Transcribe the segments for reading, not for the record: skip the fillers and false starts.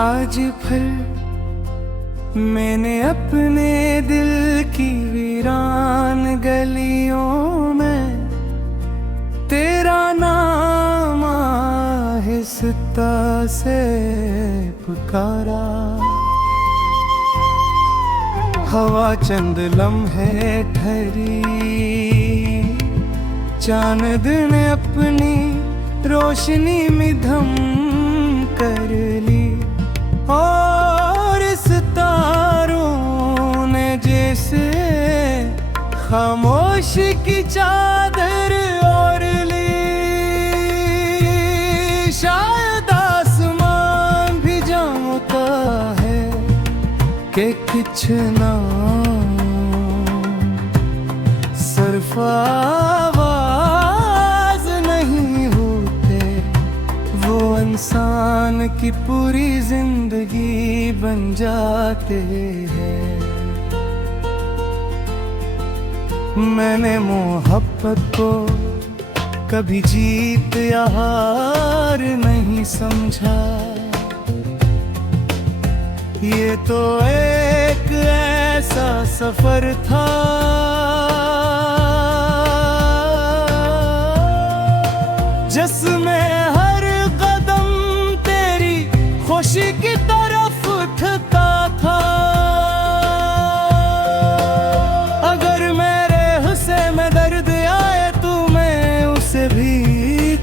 आज फिर मैंने अपने दिल की वीरान गलियों में तेरा नाम आहिस्ता से पुकारा। हवा चंद लम्हे ठहरी, चांद ने अपनी रोशनी मिधम कर ली, और इस तारों ने जैसे खामोशी की चादर ओढ़ ली। शायद आसमान भी जानता है कि कुछ ना सिर्फ आवाज नहीं होते, वो इंसान की पूरी जिंदगी बन जाते हैं। मैंने मोहब्बत को कभी जीत या हार नहीं समझा, ये तो एक ऐसा सफर था जिसमें हर कदम तेरी खुशी की तरफ उठता था। अगर मेरे हिस्से में दर्द आए तो मैं उसे भी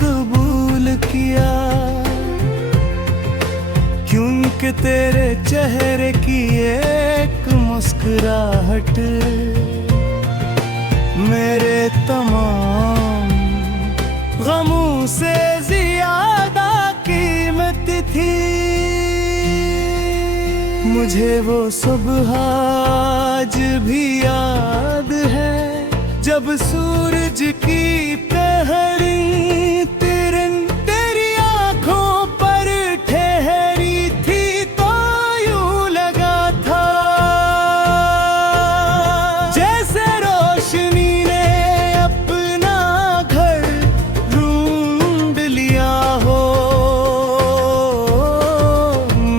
कबूल किया, क्योंकि तेरे चेहरे की एक मुस्कुराहट मेरे तमाम गमों से ज्यादा कीमती थी। मुझे वो सुबह आज भी याद है जब सूरज की पहली किरण तेरी आंखों पर ठहरी थी, तो यूं लगा था जैसे रोशनी ने अपना घर ढूंढ लिया हो।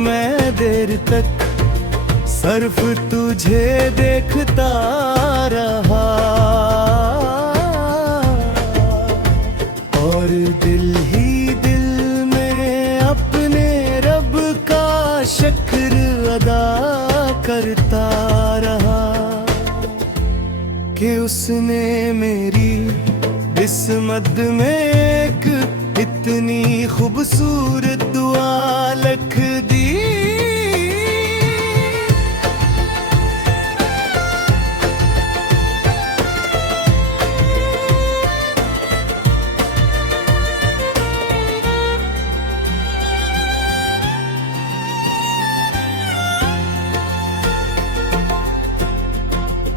मैं देर तक सिर्फ तुझे देखता रहा, और दिल ही दिल में अपने रब का शुक्र अदा करता रहा कि उसने मेरी किस्मत में एक इतनी खूबसूरत दुआ लिख दी।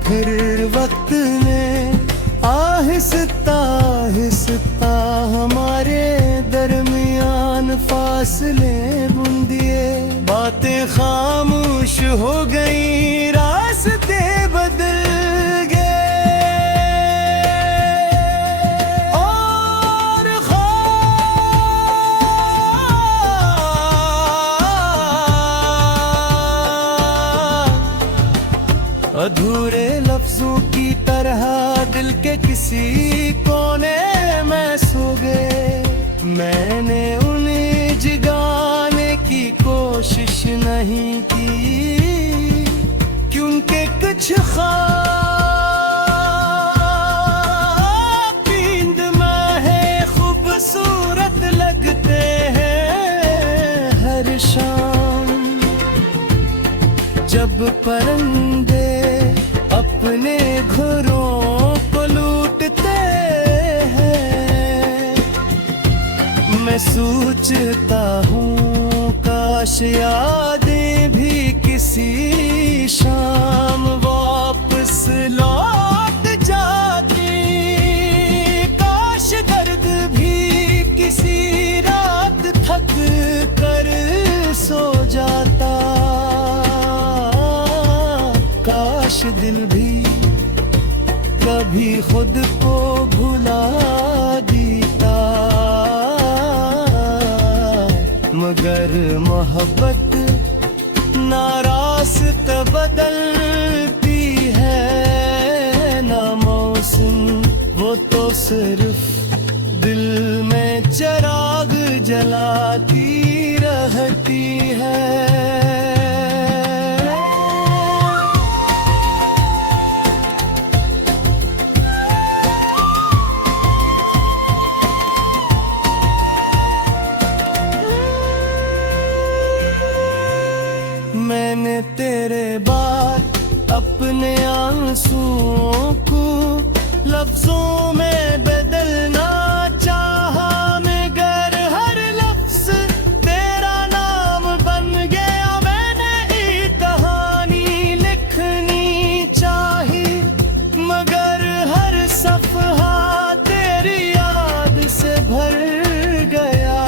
फिर वक्त ने आहिस्ता आहिस्ता हमारे दरमियान फासले बुन दिए, बातें खामोश हो गई, रास्ते बदल गए, और अधूरे लफ्जों की तरह दिल के किसी कोने में सो गए। मैंने उन्हें जगाने की कोशिश नहीं की, क्योंकि कुछ ख्वाब नींद में है खूबसूरत लगते हैं हर शाम, जब परिंदे अपने घरों को लूटते हैं। मैं सोचता हूँ काश यादें भी किसी शाम वापस लौट जाती, काश दर्द भी किसी रात थक कर सो जाता, काश दिल भी कभी खुद को भुला देता, मगर मोहब्बत ना रास्ता बदलती है ना मौसम, वो तो सिर्फ दिल में चिराग जलाती रहती है। मैंने तेरे बाद अपने आंसुओं को लफ्जों में बदलना चाहा, मगर हर लफ्ज तेरा नाम बन गया। मैंने एक कहानी लिखनी चाही, मगर हर सफहा तेरी याद से भर गया।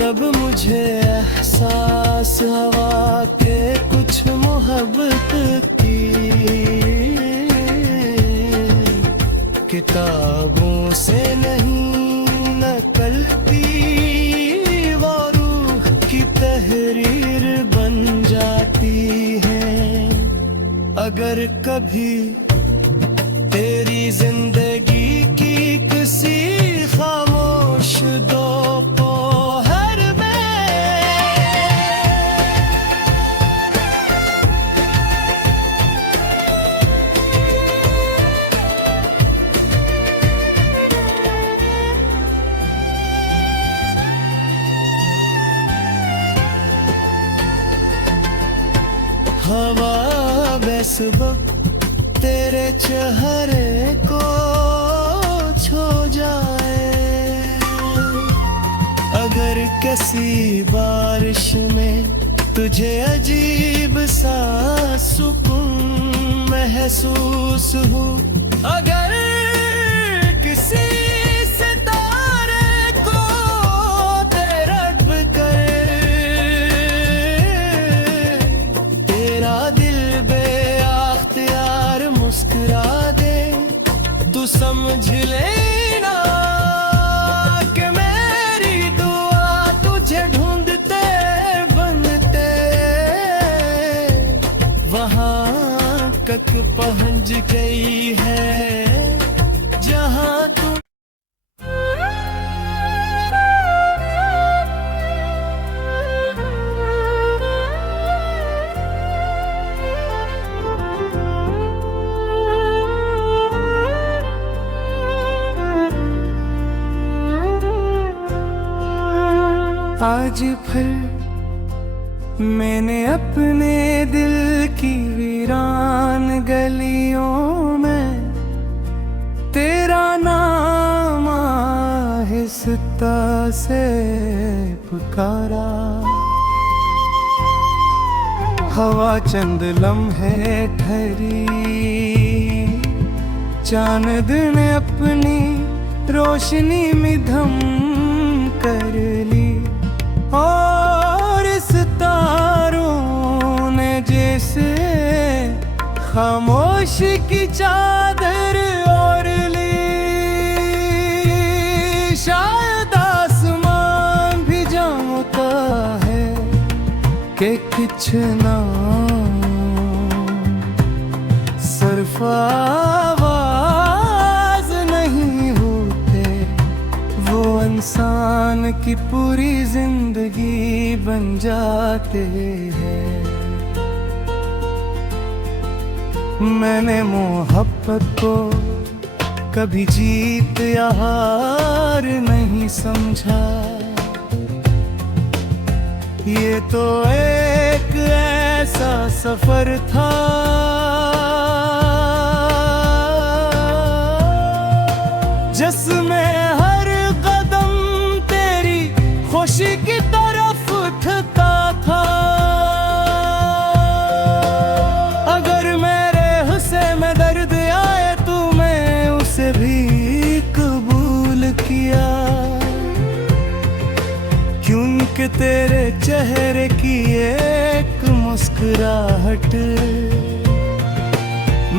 तब मुझे एहसास हुआ के कुछ मोहब्बत की किताबों से नहीं नकलती, वो रूह की तहरीर बन जाती है। अगर कभी तेरी जिंदगी की किसी खामोश दोपहर में हवा बेसुबह तेरे चेहरे को छू जाए, अगर किसी बारिश में तुझे अजीब सा सुकून महसूस हो, अगर किसी सितारे को तेरा रब करे, तेरा दिल बेअख्तियार मुस्कुरा दे, तू समझ लेना कि मेरी दुआ तुझे ढूंढते बनते वहां तक पहुंच गई है जहां तू। आज फिर मैंने अपने दिल की वीरान गलियों में तेरा नाम आहिस्ता से पुकारा। हवा चंद लम्हे ठहरी, चांद ने अपनी रोशनी में धम कर ली, और सितारों ने जैसे खामोशी की चादर ओढ़ ली। शायद आसमान भी जानता है कि कुछ ना सिर्फ आवाज नहीं होते, वो इंसान की पूरी जिंदगी बन जाते हैं। मैंने मोहब्बत को कभी जीत या हार नहीं समझा, ये तो एक ऐसा सफर था जिसमें हर कदम तेरी खुशी की तरफ उठता था। अगर मेरे हुस्से में दर्द आए तो मैं उसे भी कबूल किया, क्योंकि तेरे चेहरे की एक मुस्कुराहट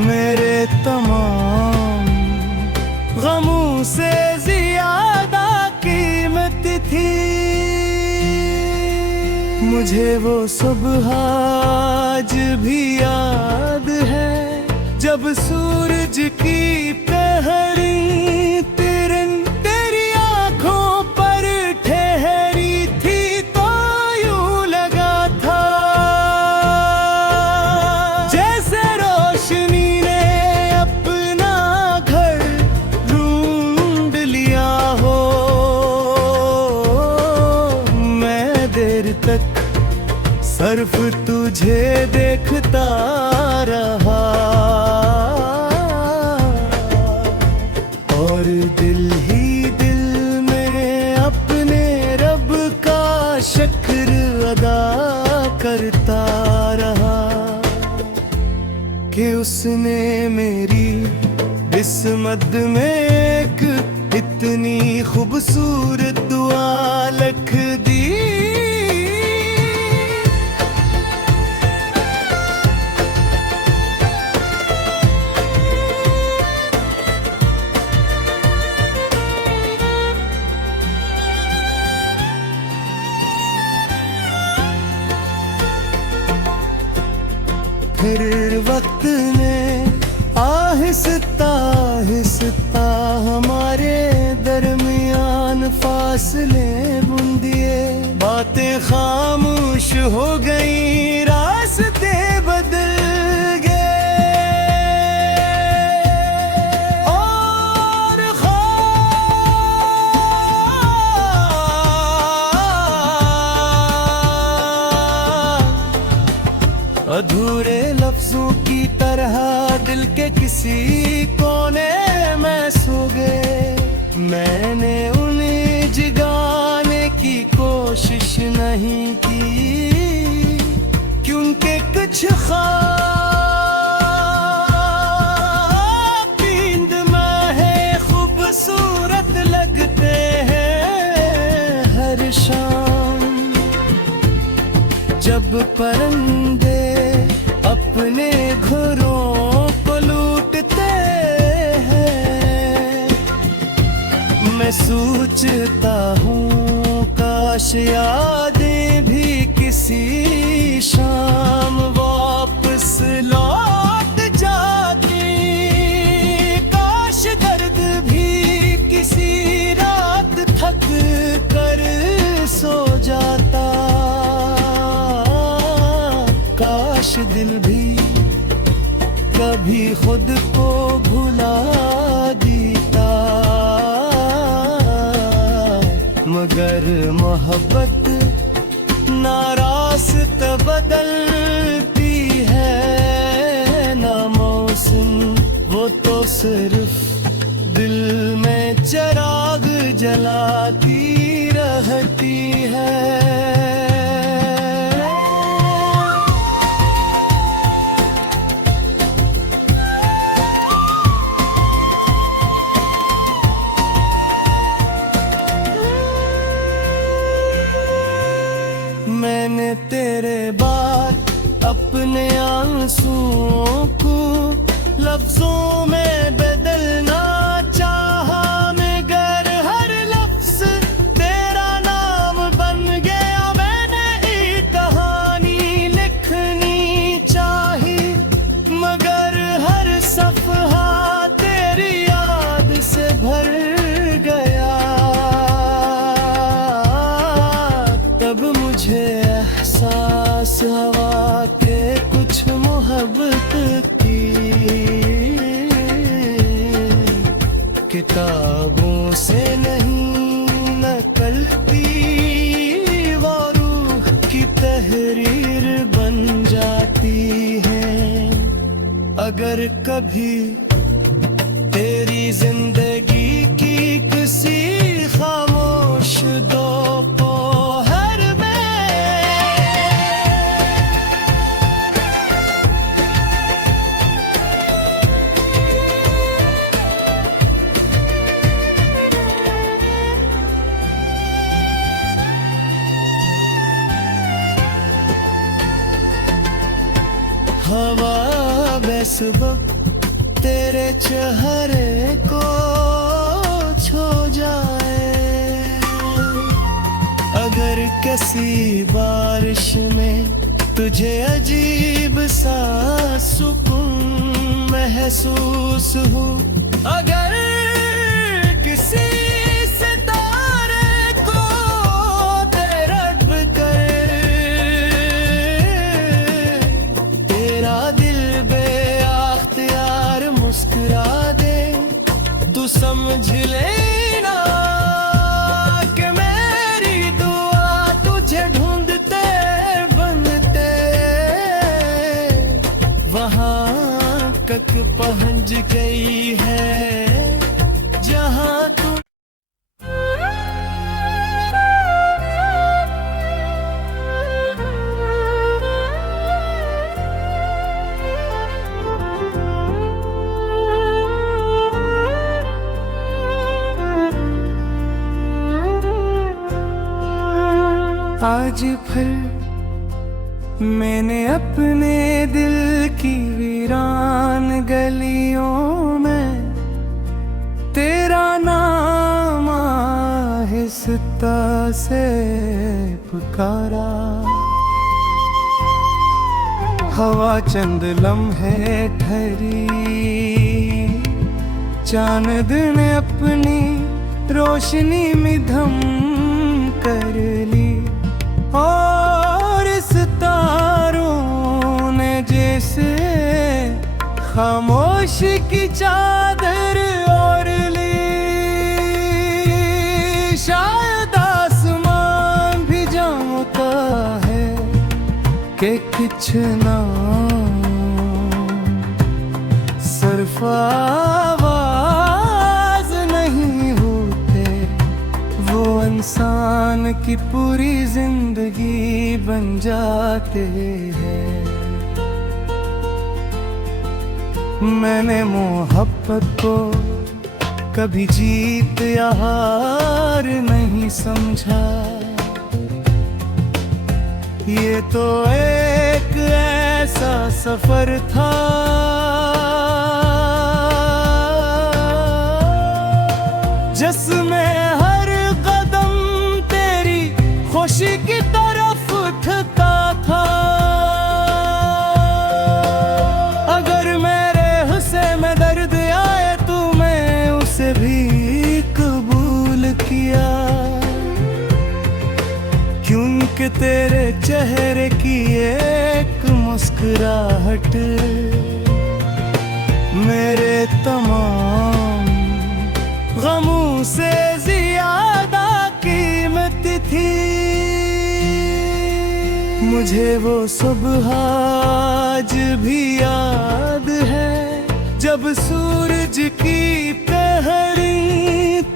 मेरे तमाम गमों से ज्यादा कीमती थी। मुझे वो सुबह आज भी याद है, जब सूरज की पहली किरण तेरी आंखों पर ठहरी थी, तो यूं लगा था जैसे रोशनी ने अपना घर ढूंढ लिया हो। मैं देर तक सिर्फ तुझे देखता रहा, और दिल ही दिल में अपने रब का शुक्र अदा करता रहा कि उसने मेरी किस्मत में एक इतनी खूबसूरत दुआ लिख दी। फिर वक्त ने आहिस्ता आहिस्ता हमारे दरमियान फासले बुन दिए, बातें खामोश हो गई, रास्ते बदल गए, और अधूरे लफ्जों की तरह दिल के किसी कोने में सो गए। मैंने उन्हें जगाने की कोशिश नहीं की, क्योंकि कुछ ख्वाब नींद में है खूबसूरत लगते हैं हर शाम, जब परिंदे अपने घरों को लूटते हैं। मैं सोचता हूँ काश यादें भी किसी शाम वापस लौट जाती, काश दर्द भी किसी रात थक कर सो जाता, काश दिल भी कभी खुद को भुला देता, मगर मोहब्बत ना रास्ता बदलती है ना मौसम, वो तो सिर्फ दिल में चिराग जलाती रहती है। मैंने तेरे बाद अपने आंसुओं को लफ्जों में बदलना चाहा, मगर हर लफ्ज तेरा नाम बन गया। मैंने एक कहानी लिखनी चाही, मगर हर सफ़हा तेरी याद से भर गया। तब मुझे एहसास हुआ के कुछ मोहब्बत की किताबों से नहीं नकलती, वो रूह की तहरीर बन जाती है। अगर कभी तेरी जिंदगी की किसी खामोश दोपहर में हवा बेसुबह तेरे चेहरे को छो जाए, अगर कैसी बारिश में तुझे अजीब सा सुकून महसूस हो। अगर किसी सितारे को तेरा ढकर तेरा दिल बेअख्तियार मुस्कुरा दे, तू समझ लेना कि मेरी दुआ तुझे ढूंढते बनते वहां तक पहुंच गई है जहां तू। आज फिर मैंने अपने दिल की वीरान गलियों में तेरा नाम आहिस्ता से पुकारा। हवा चंद लम्हे ठहरी, चांद ने अपनी रोशनी में धम कर ली, और सितारों ने जैसे खामोशी की चादर ओढ़ ली। शायद आसमान भी जानता है कि कुछ ना सिर्फ आवाज नहीं होते, वो इंसान की पूरी जिंदगी बन जाते हैं। मैंने मोहब्बत को कभी जीत या हार नहीं समझा, ये तो एक ऐसा सफर था जिसमें हर कदम तेरी खुशी की तरफ उठता था। अगर मेरे हुस्से में दर्द आए तो मैं उसे भी कबूल किया, क्योंकि तेरे चेहरे की एक मुस्कुराहट मेरे तमाम गमों से ज्यादा कीमती थी। मुझे वो सुबह आज भी याद है जब सूरज की पहली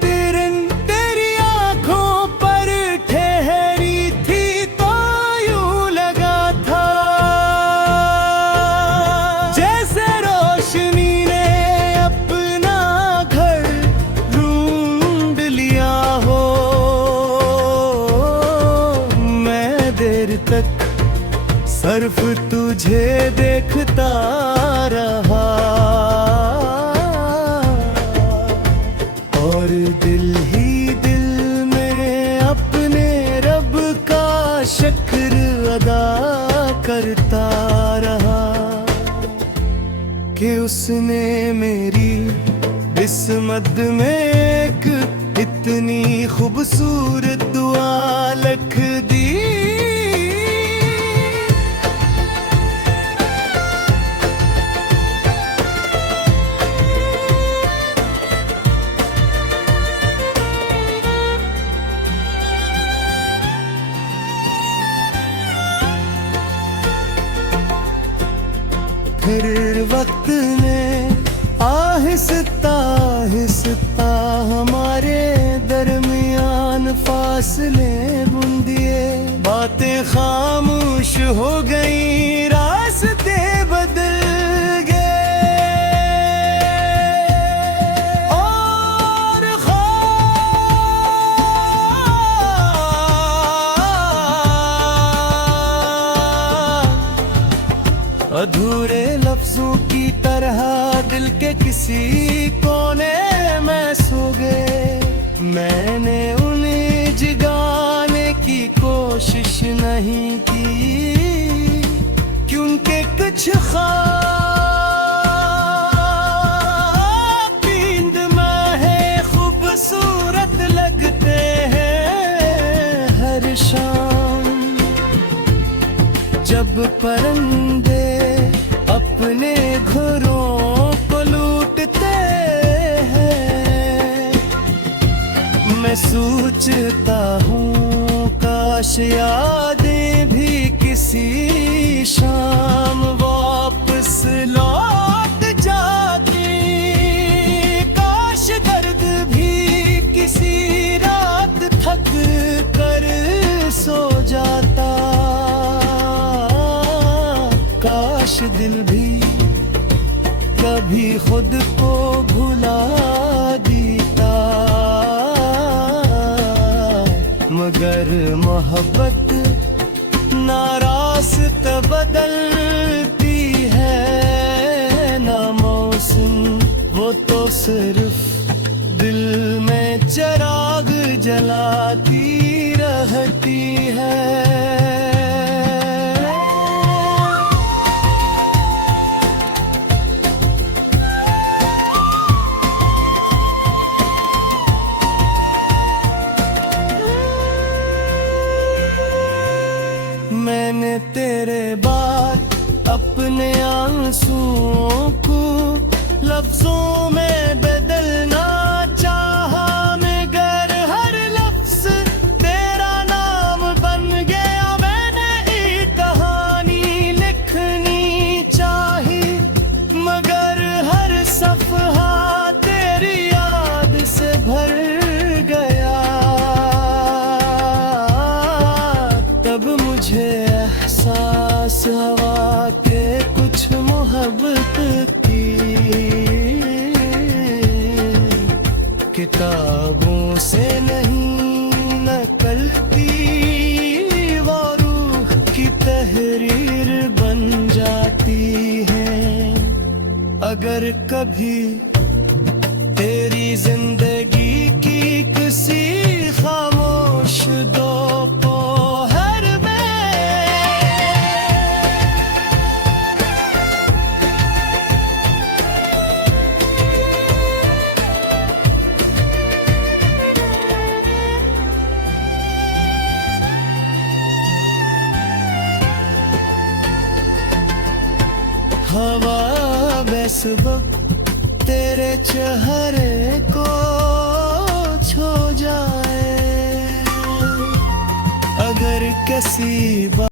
किरण तेरी आंखों पर ठहरी थी, तो यूं लगा था जैसे रोशनी ने अपना घर ढूंढ लिया हो। मैं देर तक सिर्फ तुझे देखता रहा, और दिल ही दिल में अपने रब का शुक्र अदा करता रहा कि उसने मेरी किस्मत में एक इतनी खूबसूरत दुआ लिख दी। फिर वक्त ने आहिस्ता आहिस्ता हमारे दरमियान फासले बुन दिए, बातें खामोश हो गई, रास्ते बदल गए, और अधूरे लफ्जों की तरह दिल के किसी कोने में सो गए। मैंने उन्हें जगाने की कोशिश कुछ ख्वाब नींद में है खूबसूरत लगते हैं हर शाम, जब परंदे अपने घरों को लूटते हैं। मैं सोचता हूँ काश यादें भी किसी शाम वापस लौट जाती, काश दर्द भी किसी रात थक कर सो जाता, काश दिल भी कभी खुद को भुला देता, मगर मोहब्बत ना रास्ता बदलती है ना मौसम, वो तो सिर्फ दिल में चिराग जलाती रहती है। मैंने तेरे बाद अपने आंसुओं को लफ्जों में बदलना चाहा, मगर हर लफ्ज तेरा नाम बन गया। मैंने एक कहानी लिखनी चाही, मगर हर सफ़हा तेरी याद से भर गया। तब मुझे एहसास हुआ के कुछ मोहब्बत की किताबों से नहीं नकलती, वो रूह की तहरीर बन जाती है। अगर कभी तेरी जिंदगी की किसी खामोश दोपहर में हवा बेसबब तेरे चेहरे को छू जाए, अगर किसी